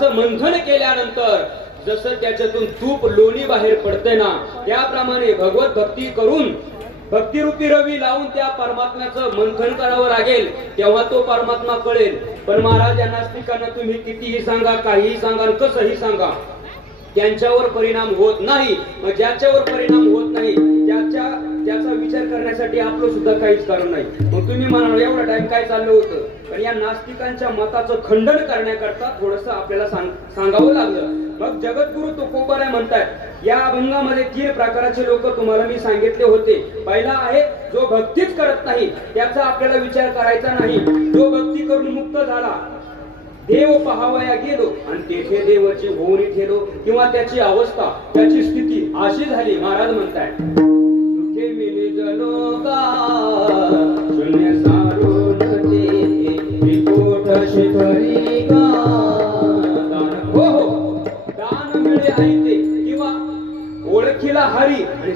रसाचं मंथन केल्यानंतर जसं त्याच्यातून तूप लोणी बाहेर पडते ना त्याप्रमाणे भगवत भक्ती करून भक्तिरूपी रवी लावून त्या परमात्म्याचं मंथन करावं लागेल तेव्हा तो परमात्मा कळेल. पण महाराज या नास्तिकांना तुम्ही कितीही सांगा काहीही सांगा कसंही सांगा त्यांच्यावर परिणाम होत नाही. मग ज्याच्यावर परिणाम होत नाही त्याच्या त्याचा विचार करण्यासाठी आपलं सुद्धा काहीच कारण नाही. मग तुम्ही म्हणाल एवढा टाइम काय चाललं होतं? पण या नास्तिकांच्या मताचं खंडन करण्याकरता थोडस आपल्याला सांग सांगावं लागलं. मग जगद्गुरु तुकोबारा म्हणताय या अभंगामध्ये तीन प्रकारचे लोक तुम्हाला मी सांगितले होते. पहिला आहे जो भक्तीच करत नाही त्याचा आपल्याला विचार करायचा नाही. जो भक्ती करून मुक्त झाला देव पहावया गेलो आणि तेथे देवाची होऊन ठेलो किंवा त्याची अवस्था त्याची स्थिती अशी झाली महाराज म्हणताय दान हो हो. दान मिळे किंवा ओळखीला हरी आणि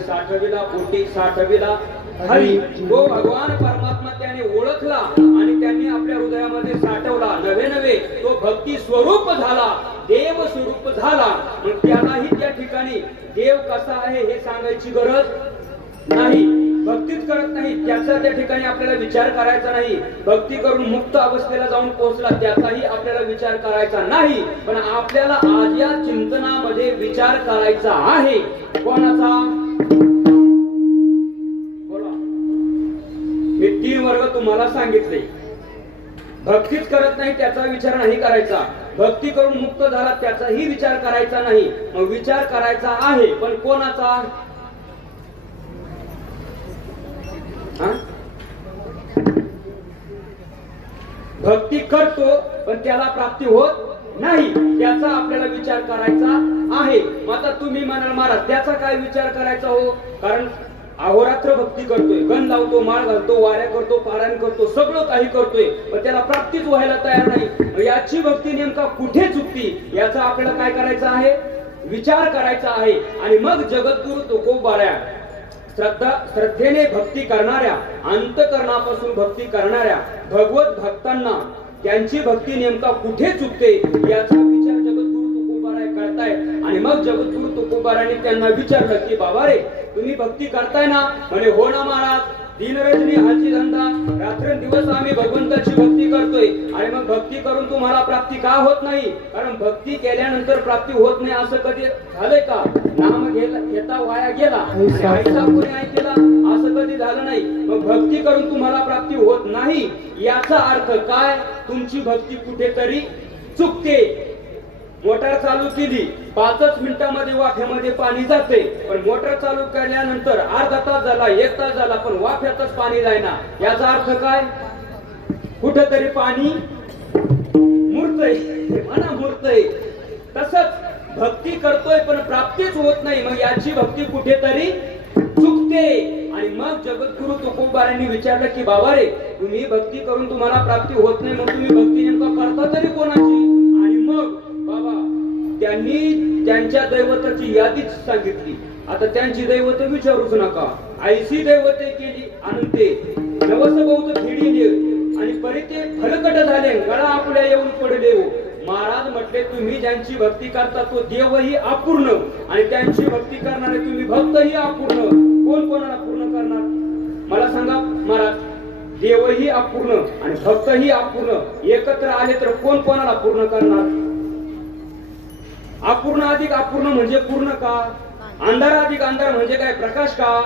हरी. तो भगवान परमात्मा त्याने ओळखला आणि त्यांनी आपल्या हृदयामध्ये साठवला. नवे नवे. तो भक्ती स्वरूप झाला. देव स्वरूप झाला. मग त्यालाही त्या ठिकाणी देव कसा आहे हे सांगायची गरज नाही. भक्तीच करत नाही. त्याचा त्या ठिकाणी आपल्याला विचार करायचा नाही. भक्ती करून मुक्त अवस्थेला जाऊन पोहोचला त्याचाही आपल्याला विचार करायचा नाही. पण आपल्याला आज या चिंतनामध्ये विचार करायचा आहे. कोणाचा? बोला. मी तीन वर्ग तुम्हाला सांगितले. भक्तीच करत नाही त्याचा विचार नाही करायचा. भक्ती करून मुक्त झाला त्याचाही विचार करायचा नाही. मग विचार करायचा आहे पण कोणाचा? भक्ती करतो पण त्याला प्राप्ती होत नाही. त्याचा आपल्याला विचार करायचा आहे. मग आता तुम्ही म्हणाल महाराज त्याचा काय विचार करायचा हो? कारण अहोरात्र भक्ती करतोय. गण लावतो माळ घालतो वाऱ्या करतो पारायण करतो सगळं काही करतोय पण त्याला प्राप्तीच व्हायला तयार नाही. याची भक्ती नेमका कुठे चुकती? याचा आपल्याला काय करायचं आहे? विचार करायचा आहे. आणि मग जगद्गुरु तुकोबाऱ्या श्रद्धा श्रद्धेने भक्ती करणाऱ्या अंतकरणापासून भक्ती करणाऱ्या भगवत भक्तांना त्यांची भक्ती नेमका कुठे चुकते याचा विचार जगद्गुरु तुकोबाराय करताय. आणि मग जगद्गुरु तुकोबाराने त्यांना विचारलं की बाबा रे तुम्ही भक्ती करताय ना? म्हणे हो ना महाराज. दिनरजनी हाची धंदा रात्रंदिवस आम्ही भगवंताची भक्ती करतोय. आणि मग भक्ती करून तुम्हाला प्राप्ती का होत नाही? कारण भक्ती केल्यानंतर प्राप्ती होत नाही असं कधी झालंय का? नाम घेता वाया गेला. ऐसा कोणी ऐकला? असं कधी झालं नाही. मग भक्ती करून तुम्हाला प्राप्ती होत नाही. याचा अर्थ काय? तुमची भक्ती कुठेतरी चुकते. मोटर चालू केली पाचच मिनिटामध्ये वाफ्यामध्ये पाणी जाते. पण मोटर चालू केल्यानंतर अर्धा तास झाला एक तास झाला पण वाफ्यातच पाणी जायना याचा अर्थ काय? कुठंतरी पाणी मुरतय. म्हणा मुरतय. तसंच भक्ती करतोय पण प्राप्तीच होत नाही. मग याची भक्ती कुठेतरी चुकते. आणि मग जगद्गुरु तुकोबारांनी विचारलं की बाबा रे तुम्ही भक्ती करून तुम्हाला प्राप्ती होत नाही मग तुम्ही भक्ती नेमका करता तरी कोणाची? आणि मग त्यांनी त्यांच्या दैवताची यादीच सांगितली. आता त्यांची दैवत विचारूच नका. आयसी दैवते केली अनंते नवस बौद्ध थिडीले आणि परिते फलकट झाले गळा आपल्या येऊन पडले हो. महाराज म्हटले तुम्ही ज्यांची भक्ती करता तो देवही अपूर्ण. आणि त्यांची भक्ती करणारे तुम्ही भक्तही अपूर्ण. कोण कोणाला पूर्ण करणार? मला सांगा महाराज देवही अपूर्ण आणि भक्तही अपूर्ण. एकत्र आले तर कोण कोणाला पूर्ण करणार? अपूर्ण अधिक अपूर्ण म्हणजे पूर्ण का? अंधार अधिक अंधार म्हणजे काय? प्रकाश का?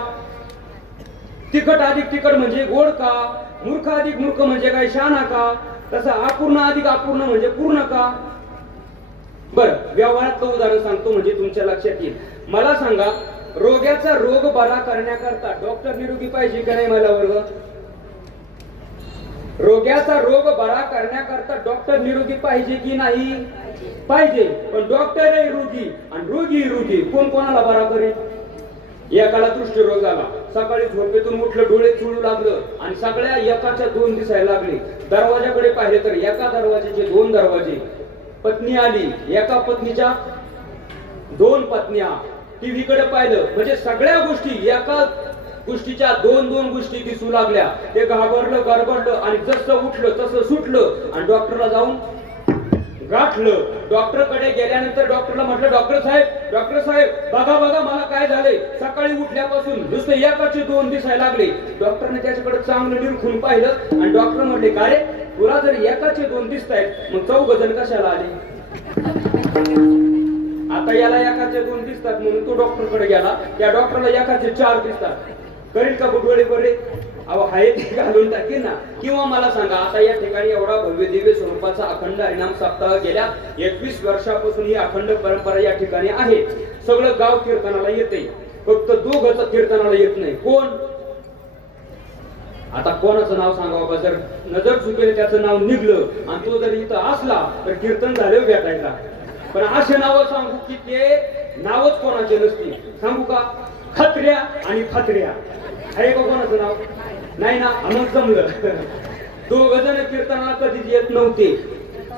तिखट अधिक तिखट म्हणजे गोड का? मूर्ख अधिक मूर्ख म्हणजे काय? शहाणा का? तसं अपूर्ण अधिक अपूर्ण म्हणजे पूर्ण का? बर व्यवहारातलं उदाहरण सांगतो म्हणजे तुमच्या लक्षात येईल. मला सांगा रोग्याचा रोग बरा करण्याकरता डॉक्टर निरोगी पाहिजे का नाही मला वर्ग? रोग्याचा रोग बरा करण्याकरता डॉक्टर निरोगी पाहिजे की नाही? पाहिजे. पण डॉक्टर आहे रोगी. आणि रोगी रोगी. कोण कोणाला बरा करेल? एकाला दृष्टी रोग झाला. सकाळी झोपेतून उठलं डोळे चुळू लागलं आणि सगळ्या एकाच्या दोन दिसायला लागले. दरवाजाकडे पाहिले तर एका दरवाजाचे दोन दरवाजे. पत्नी आली. एका पत्नीच्या दोन पत्न्या. टीव्हीकडे पाहिलं. म्हणजे सगळ्या गोष्टी एका गोष्टीच्या दोन दोन गोष्टी दिसू लागल्या. ते घाबरलं गडबडलं आणि जसं उठलं तसं सुटलं आणि डॉक्टरला जाऊन गाठलं. डॉक्टरकडे गेल्यानंतर डॉक्टरला म्हटलं डॉक्टर साहेब डॉक्टर साहेब बघा बघा मला काय झालंय. सकाळी उठल्यापासून नुसतं एकाचे दोन दिसायला लागले. डॉक्टरने त्याच्याकडे चांगलं निरखून पाहिलं आणि डॉक्टर म्हटले का रे? तुला जर एकाचे दोन दिसत आहेत मग चौघ जण कशाला आले? आता याला एकाचे दोन दिसतात म्हणून तो डॉक्टरकडे गेला. त्या डॉक्टरला एकाचे चार दिसतात. करेल का बुडवडे बरे अहो हाय घालून टाकेल ना. किंवा मला सांगा आता या ठिकाणी एवढा भव्य दिव्य स्वरूपाचा अखंड हरिनाम सप्ताह गेल्या एकवीस वर्षापासून ही अखंड परंपरा या ठिकाणी आहे. सगळं गाव कीर्तनाला येते फक्त दोघच कीर्तनाला येत नाही. कोण? आता कोणाचं नाव सांगा बाबा? जर नजर चुकेल त्याचं नाव निघलं आणि तो जर इथं असला तर कीर्तन झाले भेटायचा. पण असे नावं सांगू की ते नावच कोणाचे नसतील. सांगू का? खत्र्या आणि फत्र्या अरे का कोणाचं नाव नाही ना मग जमलं. दोघ जण कीर्तनाला कधीच येत नव्हते.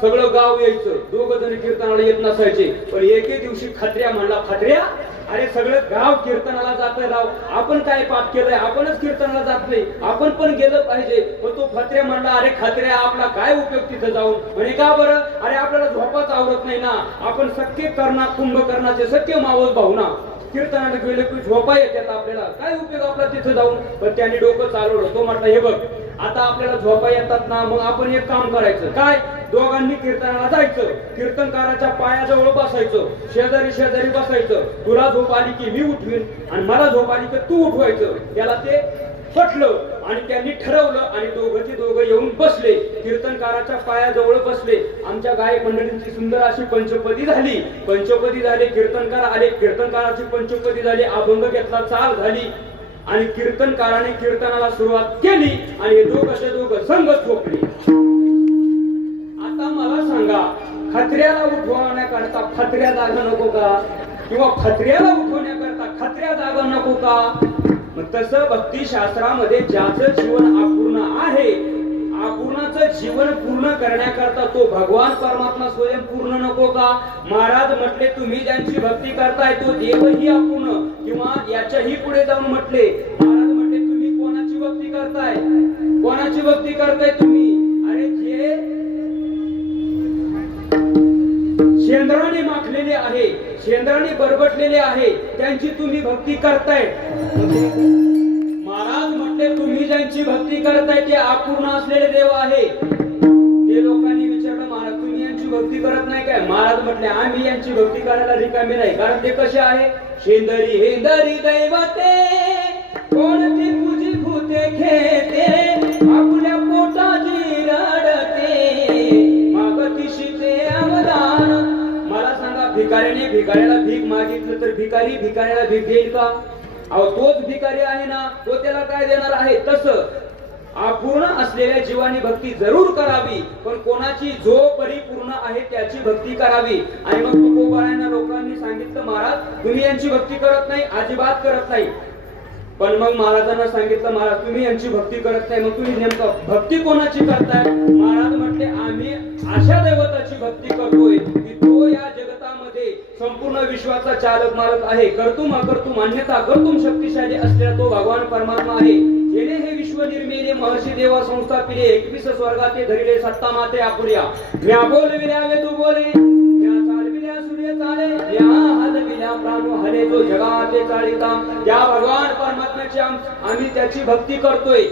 सगळं गाव यायचं. दोघ जण कीर्तनाला येत नसायचे. पण एके दिवशी खत्र्या म्हणला खत्र्या अरे सगळं गाव कीर्तनाला जात राव. आपण काय पाप केलंय? आपणच कीर्तनाला जात नाही. आपण पण गेलं पाहिजे. पण तो फत्र्या म्हणला अरे खत्र्या आपला काय उपयोग तिथं जाऊन? म्हणे का बरं? अरे आपल्याला झोपाच आवडत नाही ना. आपण सख्य करणा कुंभकर्णाचे सख्य मावस भाऊ ना. कीर्तनाला गेले की झोपा येतात आपल्याला. काय उपयोग आपला तिथे जाऊन? पण त्यांनी डोकं चालवलं. तो म्हटलं हे बघ आता आपल्याला झोपा येतात ना मग आपण एक काम करायचं. काय? दोघांनी कीर्तनाला जायचं. कीर्तनकाराच्या पायाजवळ बसायचं. शेजारी शेजारी बसायचं. तुला झोप आली की मी उठवीन आणि मला झोप आली की तू उठवायचं. त्याला ते पटलं आणि त्यांनी ठरवलं आणि दोघं ते दोघं येऊन बसले. कीर्तनकाराच्या पायाजवळ बसले. आमच्या गायक मंडळींची सुंदर अशी पंचपदी झाली. पंचपदी झाली कीर्तनकार आले. कीर्तनकाराची पंचपदी झाली अभंग घेतला चाल झाली. आणि कीर्तनकाराने कीर्तनाला सुरुवात केली आणि हे दोघं दोघं संघ झोपले. आता मला सांगा खत्र्याला उठवण्याकरता खत्र्या जागा नको का? किंवा खत्र्याला उठवण्याकरता खत्र्या जागा नको का? मग तसं भक्ती शास्त्रामध्ये ज्याचं जीवन अपूर्ण आहे अपूर्णाचं जीवन पूर्ण करण्याकरता तो भगवान परमात्मा स्वयं पूर्ण नको का? महाराज म्हटले तुम्ही ज्यांची भक्ती करताय तो देवही अपूर्ण. किंवा याच्याही पुढे जाऊन म्हटले महाराज म्हटले तुम्ही कोणाची भक्ती करताय? कोणाची भक्ती करताय तुम्ही? शेंद्राने माखलेले आहे शेंद्राने बरबटलेले आहे त्यांची तुम्ही भक्ती करताय. महाराज म्हटले तुम्ही ज्यांची भक्ती करताय ते अपूर्ण असलेले देव आहे. ते लोकांनी विचारलं महाराज तुम्ही यांची भक्ती करत नाही काय? महाराज म्हटले आम्ही यांची भक्ती करायला रिकामी नाही कारण ते कसे आहे? शेंदरी हेंदरी दैवते कोणती पूजी भूते खेते आपण भिकाऱ्याने भिकाऱ्याला भीक मागितलं तर भिकारी भिकाऱ्याला भीक देईल का? अहो तोच भिकारी आहे ना तो त्याला काय देणार आहे? तस अपूर्ण असलेल्या जीवानी भक्ती जरूर करावी पण कोणाची जो परिपूर्ण आहे त्याची भक्ती करावी. आणि मग तुकोबारायांना लोकांनी सांगितलं महाराज तुम्ही यांची भक्ती करत नाही अजिबात करत नाही. पण मग महाराजांना सांगितलं महाराज तुम्ही यांची भक्ती करत नाही. मग तुम्ही नेमकं भक्ती कोणाची करताय? महाराज म्हटले आम्ही अशा दैवताची भक्ती करतोय की तो या जगतामध्ये संपूर्ण विश्वाचा चालक मालक आहे. कर्तुम अकर्तुम अन्यथा कर्तुम शक्तिशाली असलेला तो भगवान परमात्मा आहे. जेणे हे विश्व निर्मिले महर्षी देवा संस्था पिले एकवीस स्वर्गाते धरिले सत्ता माते आपुल्या म्या बोल विल्यावे तू बोले म्या चालविल्या सूर्य चाले म्या हलविल्या प्राणू हले जो जगाते चालिता त्या भगवान परमात्म्याची आम्ही त्याची भक्ती करतोय.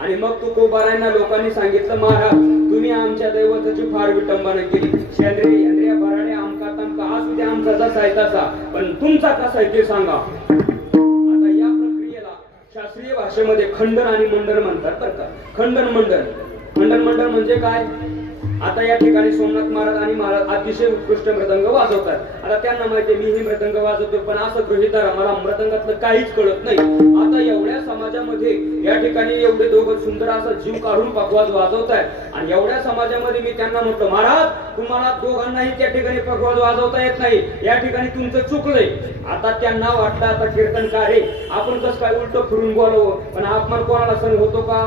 आणि मग तू कोबारायना लोकांनी सांगितलं महाराज तुम्ही आमच्या दैवताची फार विटंबना केली. शेंद्रे आमचा जसा आहे तसा पण तुमचा कसा आहे ते सांगा. आता या प्रक्रियेला शास्त्रीय भाषेमध्ये खंडन आणि मंडन म्हणतात बरं का. खंडन मंडन. खंडन मंडन म्हणजे काय? आता या ठिकाणी सोमनाथ महाराज आणि महाराज अतिशय उत्कृष्ट मृदंग वाजवतात. आता त्यांना माहितीये मी ही मृदंग वाजवतो पण असं गृहित धरा मला मृदंगातलं काहीच कळत नाही. आता एवढ्या समाजामध्ये या ठिकाणी एवढे दोघं सुंदर असा जीव काढून पखवाज वाजवतायत. आणि एवढ्या समाजामध्ये मी त्यांना म्हटलं महाराज तुम्हाला दोघांनाही त्या ठिकाणी पखवाज वाजवता येत नाही. या ठिकाणी तुमचं चुकलंय. आता त्यांना वाटलं आता कीर्तनकार आहे. आपण कसं काय उलट फिरून बोलावं? पण अपमान कोणाला सण होतो का?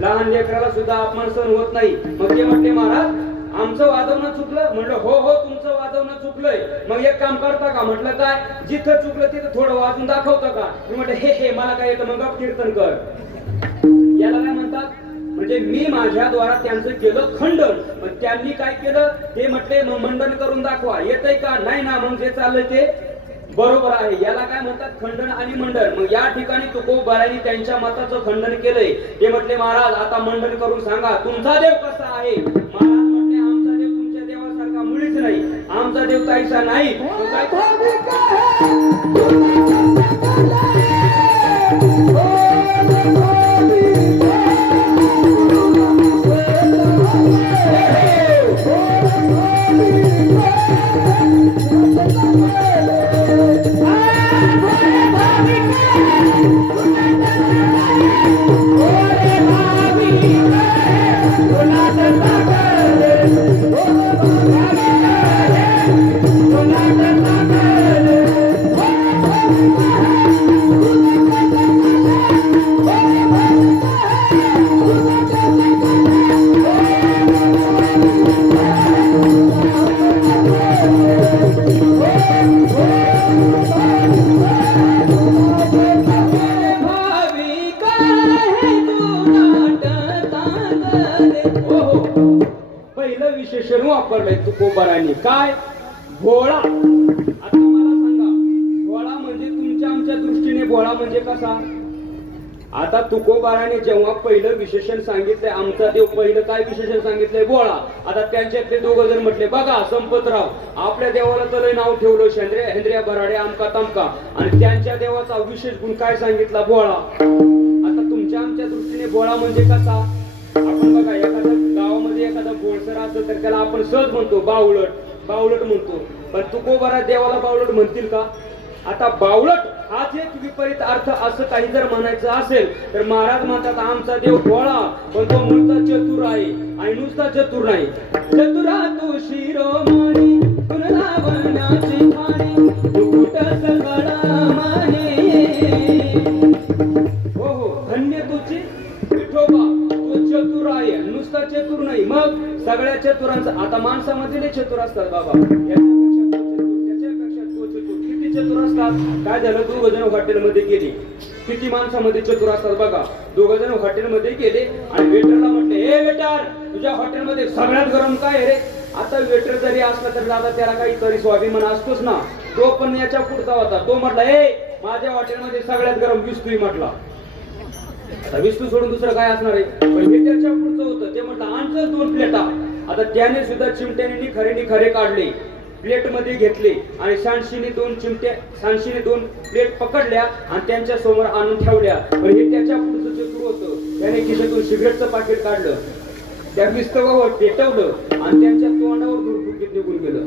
लहान लेकराला सुद्धा अपमान सहन होत नाही. मग ते म्हटले महाराज आमचं वाजवणं चुकलं. म्हणलं हो हो तुमचं वाजवणं चुकलंय. मग एक काम करता का? म्हटलं काय? जिथं चुकलं तिथं थोडं वाजून दाखवतं का? मी म्हटलं हे हे मला काय येतं? मग कीर्तन कर. याला काय म्हणतात? म्हणजे मी माझ्या द्वारा त्यांचं केलं खंडन. पण त्यांनी काय केलं? ते म्हटले "मग मंडन करून दाखवा. येतंय का? नाही ना मग जे चाललंय ते बरोबर आहे. याला काय म्हणतात? खंडन आणि मंडन. मग या ठिकाणी तुकोबारांनी त्यांच्या मताचं खंडन केलंय. ते म्हटले महाराज आता मंडन करून सांगा तुमचा देव कसा आहे? महाराज म्हटले आमचा देव तुमच्या देवासारखा मुळीच नाही. आमचा देव काहीसा नाही. Thank you. विशेषण वापरलंय तुकोबारांनी. काय? भोळा. आता मला सांगा भोळा म्हणजे तुमच्या आमच्या दृष्टीने भोळा म्हणजे कसा? आता तुकोबाराने जेव्हा पहिलं विशेषण सांगितलंय आमचा देव पहिलं काय विशेषण सांगितलंय? बोळा आता त्यांच्यातले दोघ जण म्हटले बघा संपतराव आपल्या देवाला तर लय नाव ठेवलं शेंद्रे हेंद्रिया बराडे आमका तमका. आणि त्यांच्या देवाचा विशेष गुण काय सांगितला? बोळा आता तुमच्या आमच्या दृष्टीने बोळा म्हणजे कसा? आपण बघा एखादा गावामध्ये एखादा गोळसर असेल तर त्याला आपण सहज म्हणतो बावळट. बावळट म्हणतो. पण तुकोबारा देवाला बावळट म्हणतील का? आता बावळट हाच एक विपरीत अर्थ असं काही जर म्हणायचं असेल तर महाराज म्हणतात आमचा देव भोळा पण तो मुळचा चतुर आहे आणि नुसता चतुर नाही. चतुरा तू शिरोमणी तुला बनण्याची खाणी तू कुठं सगळा चतुरांचा आता माणसामध्ये चतुर असतात बाबा. चतुर, किती चतुर असतात? काय झालं? दोघ जण हॉटेलमध्ये गेले. किती माणसामध्ये चतुर असतात बघा. दोघ जण हॉटेलमध्ये गेले आणि वेटरला म्हटले हे वेटर तुझ्या हॉटेलमध्ये सगळ्यात गरम काय रे? आता वेटर जरी असला तरी दादा त्याला काही तरी स्वाभिमान असतोच ना. तो पण याच्या पुढचा होता. तो म्हटला हे माझ्या हॉटेलमध्ये सगळ्यात गरम विस्तुई म्हटला. आता विष्णू सोडून दुसरं काय असणार आहे? पण हे त्याच्या पुढचं होतं. ते म्हटलं आणचं दोन प्लेटा. आता त्याने सुद्धा चिमट्याने खरे खरे काढले. प्लेटमध्ये घेतले आणि सांडशीने दोन चिमट्या सांडशीने दोन प्लेट पकडल्या आणि त्यांच्यासमोर आणून ठेवल्या. पण हे त्याच्या पुढचं जे सुरू होतं त्याने खिशातून सिगरेटचं पाकिट काढलं. त्या विस्तवावर पेटवलं आणि त्यांच्या तोंडावर दुर्भुकीत निघून गेलं.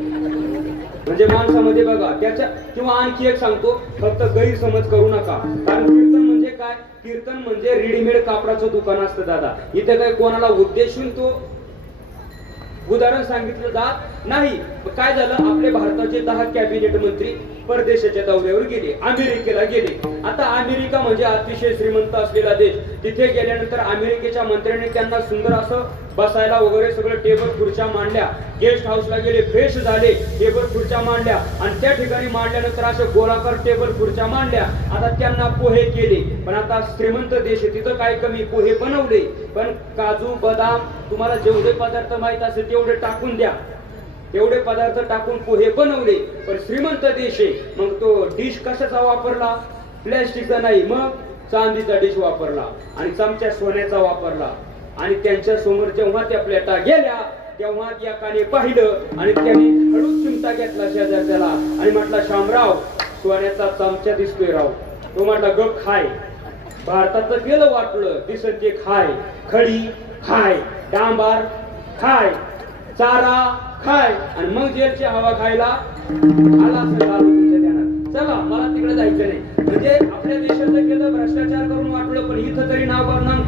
म्हणजे माणसामध्ये बघा त्याच्या किंवा आणखी एक सांगतो फक्त गैरसमज करू नका. कारण कीर्तन म्हणजे काय? कीर्तन म्हणजे रेडीमेड कापडाचं दुकान असतं दादा. इथे काय कोणाला उद्देशून तो उदाहरण सांगितलं जात नाही. काय झालं? आपले भारताचे दहा कॅबिनेट मंत्री परदेशाच्या दौऱ्यावर गेले अमेरिकेला गेले. आता अमेरिका म्हणजे अतिशय श्रीमंत असलेला देश. तिथे गेल्यानंतर अमेरिकेच्या मंत्र्यांनी त्यांना सुंदर असं बसायला वगैरे सगळं टेबल खुर्च्या मांडल्या. गेस्ट हाऊसला गेले फ्रेश झाले टेबल खुर्च्या मांडल्या. आणि त्या ठिकाणी मांडल्यानंतर असं गोलाकार टेबल खुर्च्या मांडल्या. आता त्यांना पोहे केले. पण आता श्रीमंत देश आहे तिथं काय कमी? पोहे बनवले. पण काजू बदाम तुम्हाला जेवढे पदार्थ माहीत असेल तेवढे टाकून द्या. तेवढे पदार्थ टाकून पोहे बनवले. पण श्रीमंत देश आहे. मग तो डिश कशाचा वापरला? प्लॅस्टिकचा नाही. मग चांदीचा डिश वापरला. आणि चमच्या सोन्याचा वापरला. आणि त्यांच्यासमोर जेव्हा त्या प्लेटा गेल्या तेव्हा एकाने पाहिलं आणि त्याने हळूच चिमटा घेतला शेजारच्याला आणि म्हटला शामराव सोन्याचा चमचा दिसतोय राव. तो म्हटला गप खाय. भारतात गेलं वाटलं दिसत ते खाय. खडी खाय. डांबार खाय. चारा खाय. आणि मग जेलची हवा खायला आला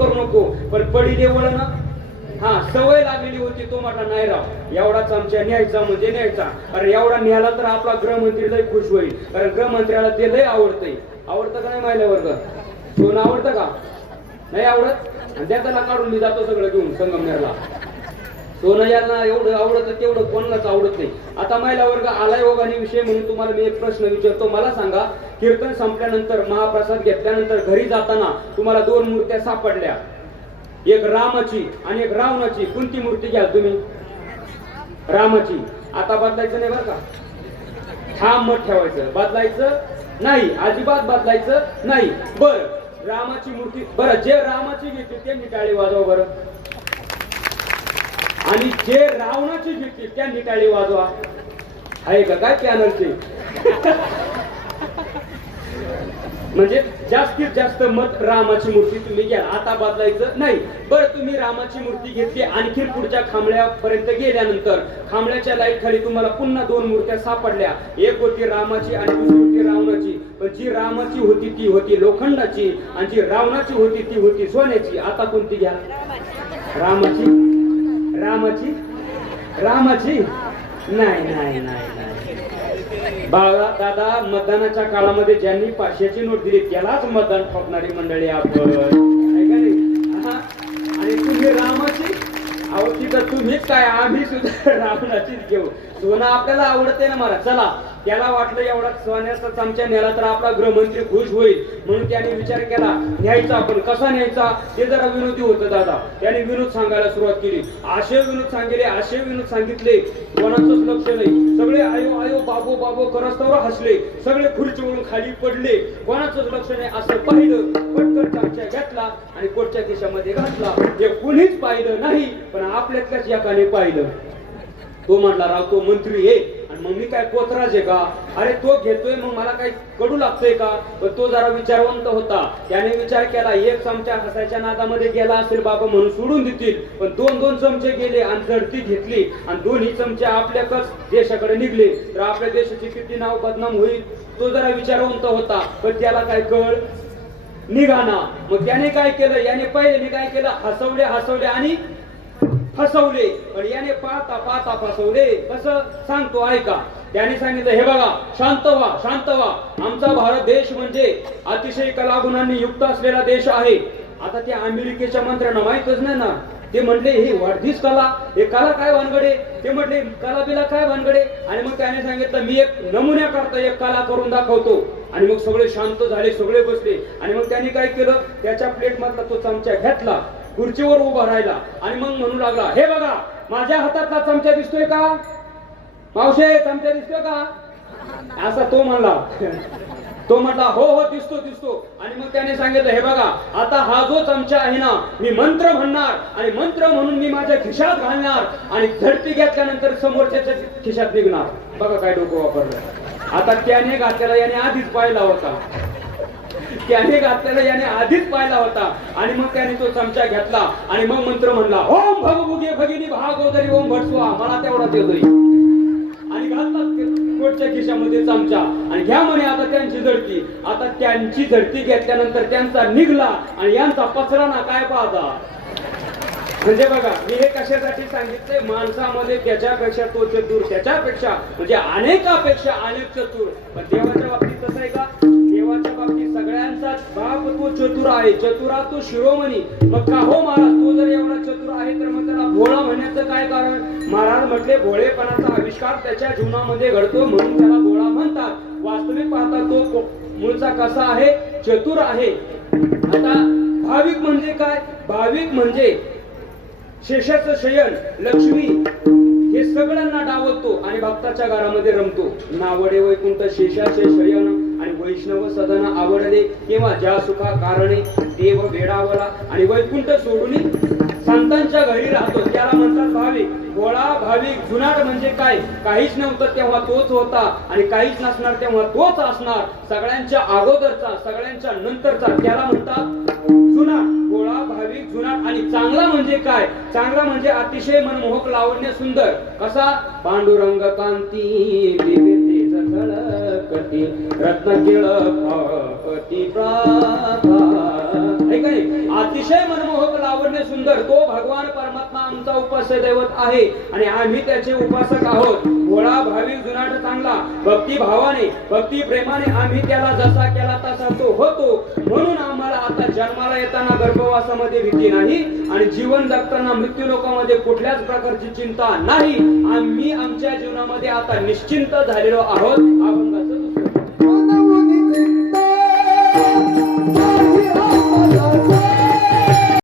करू नको. पण पडी देवळ हा सवय लागलेली होती तो म्हटला नाही राव एवढा चमचा न्यायचा म्हणजे न्यायचा. अरे एवढा न्यायला तर आपला गृहमंत्री लय खुश होईल. कारण गृहमंत्र्याला ते लय आवडतंय. आवडतं का नाही माहिल्या वर्ग सोनं आवडतं का? नाही आवडत? आणि त्या त्याला काढून मी जातो सगळं घेऊन संगमनेरला. सोनं यांना एवढं आवडत तेवढं कोणालाच आवडत नाही. आता महिला वर्ग आलाय हो योगाने विषय म्हणून तुम्हाला मी एक प्रश्न विचारतो. मला सांगा कीर्तन संपल्यानंतर महाप्रसाद घेतल्यानंतर घरी जाताना तुम्हाला दोन मूर्त्या सापडल्या. एक रामाची आणि एक रावणाची. कोणती मूर्ती घ्या तुम्ही? रामाची. आता बदलायचं नाही बरं का? ठाम मत ठेवायचं. बदलायचं नाही. अजिबात बदलायचं नाही. बर. रामाची मूर्ती बरं जे रामाची घेतली त्यांनी टाळी वाजवा बरं. आणि जे रावणाची घेतली त्या निटाळी वाजवा. आहे का? काय पॅनलचे? म्हणजे जास्तीत जास्त मत रामाची मूर्ती तुम्ही घ्या. आता बदलायचं नाही. बरं तुम्ही रामाची मूर्ती घेतली आणखी पुढच्या खांबळ्यापर्यंत गेल्यानंतर खांबळ्याच्या लाइट खाली तुम्हाला पुन्हा दोन मूर्त्या सापडल्या. एक होती रामाची आणि दुसरी होती रावणाची. पण जी रामाची होती ती होती लोखंडाची आणि जी रावणाची होती ती होती सोन्याची. आता कोणती घ्या? रामाची. रामाची? रामाची? नाही नाही नाही बाळा दादा मतदानाच्या काळामध्ये ज्यांनी पाचशेची नोट दिली त्यालाच मतदान ठोकणारी मंडळी आपण. आणि तुम्ही रामाची? अहो तिथं तुम्हीच काय? आम्ही सुद्धा रावणाचीच घेऊ. सोनं आपल्याला आवडते ना मला चला. त्याला वाटलं एवढा सोन्याचा चमचा नेला तर आपला गृहमंत्री खुश होईल. म्हणून त्याने विचार केला न्यायचा आपण. कसा न्यायचा? ते जरा विनोदी होतं दादा. त्याने विनोद सांगायला सुरुवात केली. असे विनोद सांगितले असे विनोद सांगितले. कोणाचंच लक्ष नाही. सगळे आयो आयो बाबो बाबो करस्तावर हसले. सगळे खुर्चीवरून खाली पडले. कोणाचंच लक्ष नाही असं पाहिलं. पटकन चमचा घेतला आणि कोटच्या खिशामध्ये घातला. हे कुणीच पाहिलं नाही पण आपल्यातल्याच एकाने पाहिलं. तो म्हटला राव तो मंत्री आहे. आणि मग मी काय कोतराज आहे का? अरे तो घेतोय मग मला काही कडू लागतोय का? पण तो जरा विचारवंत होता. त्याने विचार केला एक चमचा हसायच्या नादामध्ये गेला असेल बाबा म्हणून सोडून देतील. पण दोन दोन चमचे गेले आणि झडती घेतली आणि दोन्ही चमचे आपल्याकच देशाकडे निघले तर आपल्या देशाची किती नाव बदनाम होईल? तो जरा विचारवंत होता. पण त्याला काय कळ निघाना. मग त्याने काय केलं? याने पहिले काय केलं? हसवले हसवले आणि फसवले. पण याने पाहता पाहता फसवले. कसं? सांगतो ऐका. त्याने सांगितलं हे बघा शांत व्हा शांत व्हा. आमचा भारत देश म्हणजे अतिशय कलागुणांनी युक्त असलेला देश आहे. आता त्या अमेरिकेच्या मंत्र्यांना माहितच नाही ना. ते म्हणले हे वाढदीस कला. हे कला काय वानगडे ते म्हणले कला बिला काय भानगडे? आणि मग त्याने सांगितलं मी एक नमुन्याकरता एक कला करून दाखवतो. आणि मग सगळे शांत झाले सगळे बसले. आणि मग त्यांनी काय केलं? त्याच्या प्लेट मधला तो चमचा घेतला. खुर्चीवर उभा राहिला आणि मग म्हणू लागला हे बघा माझ्या हातातला चमचा दिसतोय का? मावशे चमचा दिसतोय का? असा तो म्हणला. तो म्हटला हो हो दिसतो दिसतो. आणि मग त्याने सांगितलं हे बघा आता हा जो चमचा आहे ना मी मंत्र म्हणणार आणि मंत्र म्हणून मी माझ्या खिशात घालणार आणि धरती घेतल्यानंतर समोरच्या खिशात निघणार. बघा काय डोकं वापरलं. आता त्याने घातलेला याने आधीच पाहिला होता. त्याने घातलेला याने आधीच पाहिला होता. आणि मग त्याने तो चमचा घेतला आणि मग मंत्र म्हणला ओम भगभुगे भगिनी भागोदरी ओम भटसुआ मला तेवढा देतोय आणि घातला कोटच्या खिशामध्ये चमचा. आणि घ्या म्हणे आता त्यांची झडती आता त्यांची झडती घेतल्यानंतर त्यांचा निघला आणि यांचा पसरा ना काय पाहता? म्हणजे बघा मी हे कशासाठी सांगितलंय? माणसामध्ये त्याच्यापेक्षा तो चतुर त्याच्यापेक्षा म्हणजे अनेकापेक्षा अनेक चतुर. पण देवाच्या बाबतीत कसं आहे का? देवाच्या बाबतीत सगळ्यांचा बाप तो चतुर आहे. चतुरा तो शिरोमणी. मग का हो महाराज? तो जर एवढा चतुर आहे तर मग त्याला भोळा म्हणण्याचं काय कारण? महाराज म्हटले भोळेपणाचा आविष्कार त्याच्या जीवनामध्ये घडतो म्हणून त्याला भोळा म्हणतात. वास्तविक पाहता तो मूळचा कसा आहे? चतुर आहे. आता भाविक म्हणजे काय? भाविक म्हणजे शेषाचं शयन लक्ष्मी हे सगळ्यांना डावतो आणि भक्ताच्या घरामध्ये रमतो. नावडे वैकुंठ शेषाचे शयन आणि वैष्णव सदन आवडले किंवा ज्या सुखा कारणे देव वेडावला आणि वैकुंठ सोडून संतांच्या घरी राहतो त्याला म्हणतात भाविक गोळा भाविक जुनाट म्हणजे काय? काहीच नव्हतं तेव्हा तोच होता आणि काहीच नसणार तेव्हा तोच असणार. सगळ्यांच्या अगोदरचा सगळ्यांच्या नंतरचा त्याला म्हणतात जुनाट गोळा भाविक जुनाट आणि चांगला म्हणजे काय? चांगला म्हणजे अतिशय मनमोहक लावण्य सुंदर. कसा? पांडुरंग कांती अतिशय मनमोहक लावण्य सुंदर. तो भगवान परमात्मा आमचा उपास्य दैवत आहे. आणि आम्ही त्याचे उपासक आहोत. भोळा भावी जुनाट चांगला. भक्ती भावाने भक्ती प्रेमाने आम्ही त्याला जसा केला तसा तो होतो. म्हणून आम्हाला आता जन्माला येताना गर्भवासामध्ये भीती नाही आणि जीवन जगताना मृत्यू लोकांमध्ये कुठल्याच प्रकारची चिंता नाही. आम्ही आमच्या जीवनामध्ये आता निश्चिंत झालेलो आहोत. आपण